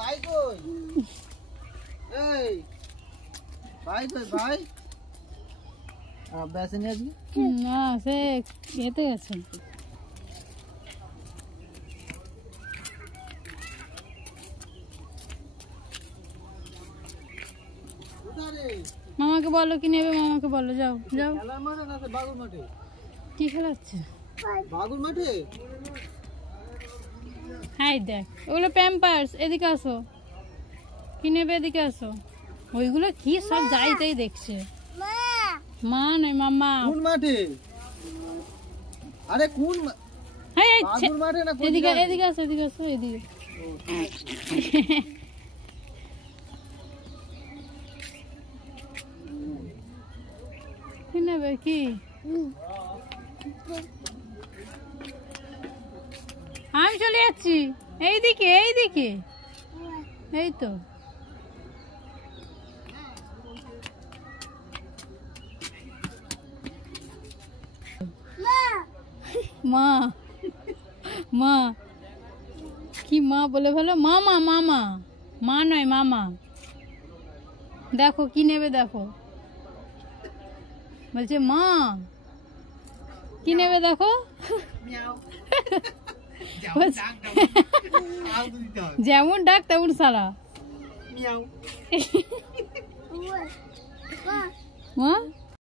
ভাই কই? এই ভাই কই ভাই? বেসে নিয়ে আসবি? না সে এতে গেছে। মামাকে বলো কি নেবে, মামাকে বলো। যাও যাও। খেলার মাঠে না বাগুর মাঠে? কি খেলাচ্ছে? বাগুর মাঠে? হাই দেখ ওগুলো প্যাম্পার্স। এদিকে আসো, কি নেবে এদিকে আসো। ওইগুলো কি সব যাইতেই দেখছে। মা নয় মামা। কোন মাঠে? আরে কোন বাগুর মাঠে না? এদিকে এদিকে আসো, এদিকে আসো, এদিকে। কি নেবে কি? আমি চলে যাচ্ছি এইদিকে, এইদিকে, এই তো। মা মা কি মা বলে ভালো? মামা মামা, মা নয় মামা। দেখো কি নেবে, দেখো বলছে মা কি নেবে দেখো। যেমন ডাক তেমন সারা। মা